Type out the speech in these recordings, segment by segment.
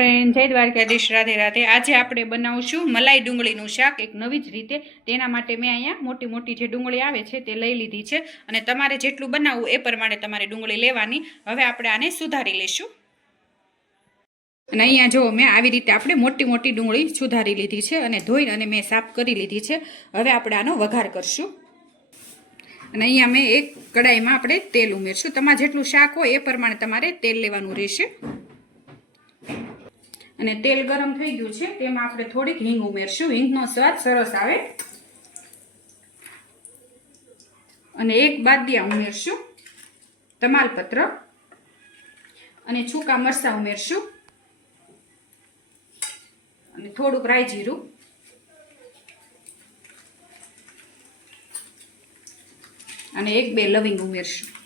Friend જય દ્વારકાધીશ, રાધે રાધે. આજે આપણે બનાવશું મલાઈ ડુંગળીનું શાક. એક નવી જ રીતે તેના માટે મેં અહીંયા મોટી મોટી જે ડુંગળી આવે છે તે લઈ લીધી છે. અને તમારે જેટલું બનાવવું એ પ્રમાણે તમારે ડુંગળી લેવાની. હવે આપણે આને સુધારી લઈશું. અને અહીંયા જો મેં આવી રીતે આપણે મોટી મોટી ડુંગળી સુધારી લીધી છે અને ધોઈને અને મેં સાફ કરી લીધી છે. હવે આપણે આનો વઘાર કરશું. અને અહીંયા મેં એક કડાઈમાં આપણે તેલ ઉમેરશું. તમારે જેટલું શાક હોય એ પ્રમાણે તમારે તેલ લેવાનું રહેશે. અને તેલ ગરમ થઈ ગયું છે, તેમાં આપણે થોડીક હિંગ ઉમેરશું. હિંગનો સ્વાદ સરસ આવે. અને એક બાદિયા ઉમેરશું, તમાલપત્ર. અને છૂકા મરચાં ઉમેરશું. અને થોડુંક રાઈ જીરું અને એક બે લવિંગ ઉમેરશું.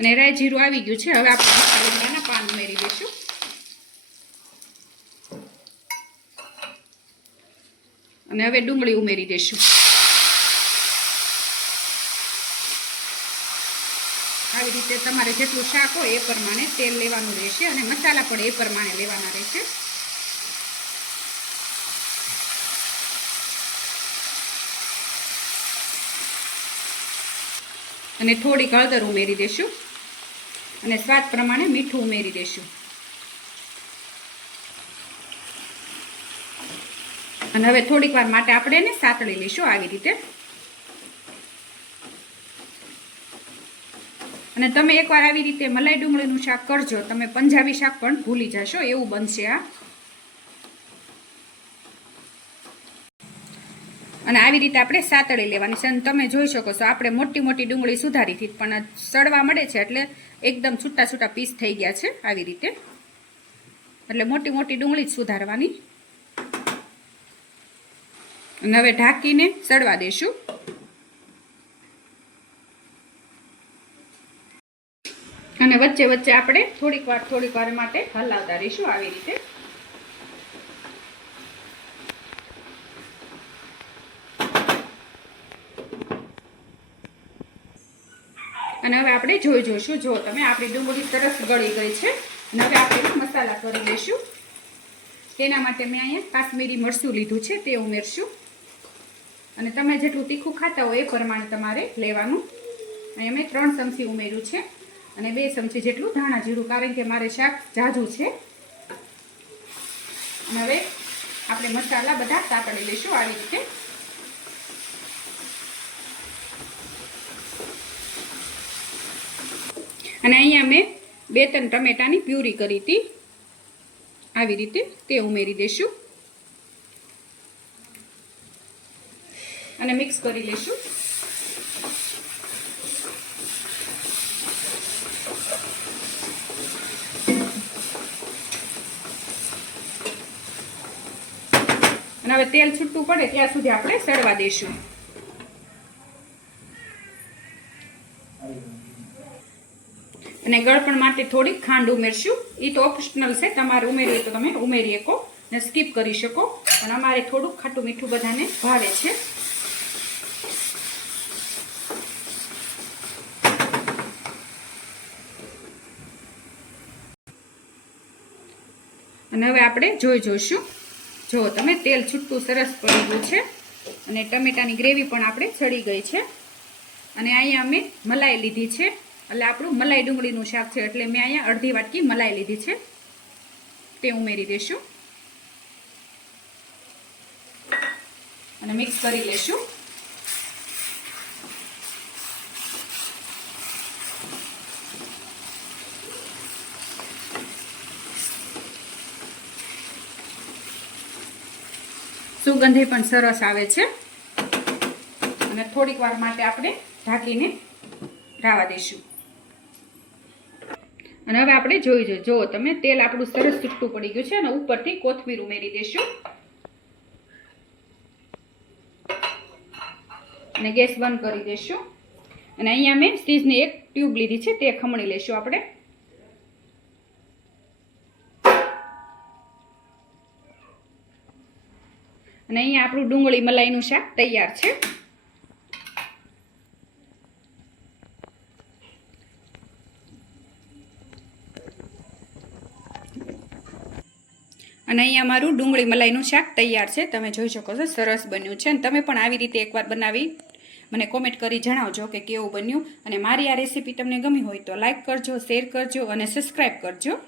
અને રાય જીરું આવી ગયું છે. હવે આપણે લીમડાના પાન ઉમેરી દઈશું અને હવે ડુંગળી ઉમેરી દઈશું. આવી રીતે તમારે જેટલું શાક હોય એ પ્રમાણે તેલ લેવાનું રહેશે અને મસાલા પણ એ પ્રમાણે લેવાના રહેશે. અને થોડીક હળદર ઉમેરી દઈશું. અને સ્વાદ પ્રમાણે મીઠું ઉમેરી દઈશું અને હવે થોડીક વાર માટે આપણે એને સાતળી લઈશું આવી રીતે. અને તમે એકવાર આવી રીતે મલાઈ ડુંગળીનું શાક કરજો. તમે પંજાબી શાક પણ ભૂલી જશો, એવું બનશે આ. અને આવી રીતે આપણે સાતળી લેવાની છે. અને તમે જોઈ શકો છો, આપણે મોટી મોટી ડુંગળી સુધારીથી પણ સડવા મળે છે એટલે એકદમ છૂટા છૂટા પીસ થઈ ગયા છે આવી રીતે. એટલે મોટી મોટી ડુંગળી જ સુધારવાની. હવે ઢાંકીને સડવા દેશું. અને વચ્ચે વચ્ચે આપણે થોડીક વાર થોડીક વાર માટે હલાવતા રહીશું આવી રીતે. અને હવે આપણે જોઈ જોઈશું. જો તમે આપણી ડુંગળી સરસ ગળી ગઈ છે, અને હવે આપણે મસાલા કરી લઈશું. તેના માટે મેં અહીંયા કાશ્મીરી મરચું લીધું છે, તે ઉમેરશું. અને તમે જેટલું તીખું ખાતા હોય એ પ્રમાણે તમારે લેવાનું. અહીંયા મેં ત્રણ ચમચી ઉમેર્યું છે, અને બે ચમચી જેટલું ધાણા જીરું, કારણ કે મારે શાક જાજુ છે. અને હવે આપણે મસાલા બધા સાતળી લઈશું આવી રીતે. અને અહીંયા મેં બે ત્રણ ટમેટાની પ્યુરી કરી હતી. આવી રીતે તે ઉમેરી દઈશું અને મિક્સ કરી લઈશું અને હવે તેલ છૂટું પડે ત્યાં સુધી આપણે સડવા દઈશું અને ગળપણ માટે થોડીક ખાંડ ઉમેરશું. એ તો ઓપ્શનલ છે. તમારે ઉમેરીએ તો તમે ઉમેરી શકો ને સ્કીપ કરી શકો. પણ અમારે થોડુંક ખાટું મીઠું બધાને ભાવે છે. અને હવે આપણે જોઈ જોઈશું. જો તમે, તેલ છૂટું સરસ પડી છે. અને ટમેટાની ગ્રેવી પણ આપણે ચડી ગઈ છે. અને અહીંયા અમે મલાઈ લીધી છે. એટલે આપણું મલાઈ ડુંગળીનું શાક છે એટલે મેં અહીંયા અડધી વાટકી મલાઈ લીધી છે. તે ઉમેરી દઈશું અને મિક્સ કરી લઈશું સુગંધી પણ સરસ આવે છે. અને થોડીક વાર માટે આપણે ઢાંકીને રાવા દઈશું અને હવે આપણે જોઈ જો જો, તમે તેલ આપણું સરસ છૂટું પડી ગયું છે અને ઉપરથી કોથમીર ઉમેરી દેશું. અને ગેસ બંધ કરી દેશું. અને અહીંયા મેં સીઝની એક ટ્યુબ લીધી છે, તે ખમણી લઈશું આપણે. અને અહીંયા આપણું ડુંગળી મલાઈનું શાક તૈયાર છે. અને અહીંયા મારું ડુંગળી મલાઈનું શાક તૈયાર છે. તમે જોઈ શકો છો, સરસ બન્યું છે. અને તમે પણ આવી રીતે એકવાર બનાવી મને કોમેન્ટ કરી જણાવજો કે કેવું બન્યું. અને મારી આ રેસીપી તમને ગમી હોય તો લાઇક કરજો શેર કરજો અને સબસ્ક્રાઈબ કરજો.